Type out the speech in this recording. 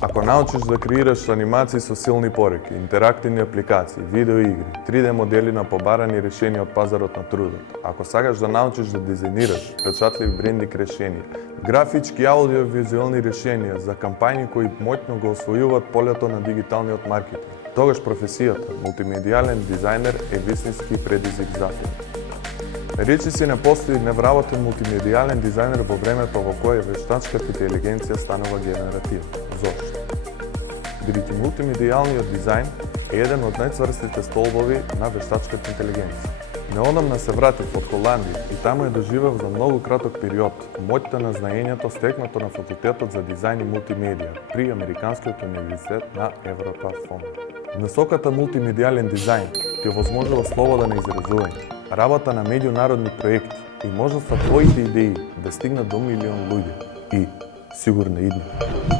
Ако научиш да креираш анимации со силни пореки, интерактивни апликации, видеоигри, 3D модели на побарани решенија од пазарот на трудот, ако сакаш да научиш да дизајнираш впечатливи брендинг решенија, графички и аудиовизуелни решенија за кампањи кои моќно го освојуваат полето на дигиталниот маркетинг, тогаш професијата мултимедијален дизајнер е вистински предизвик за тебе. Речиси не постои невработен мултимедијален дизајнер во времето во кое вештачката интелигенција станува генеративна. Зошто? Бидејќи мултимедијалниот дизајн е еден од најцврстите столбови на вештачката интелигенција. Неодамна се вратив од Холандија и таму ја доживев за многу краток период моќта на знаењето стекнато на факултетот за дизајн и мултимедија при Американскиот универзитет на Европа фонд. Насоката мултимедијален дизајн ти овозможува слободно изразување, работа на меѓународни проекти и можноста твоите идеи да стигнат до милион луѓе и сигурно идни.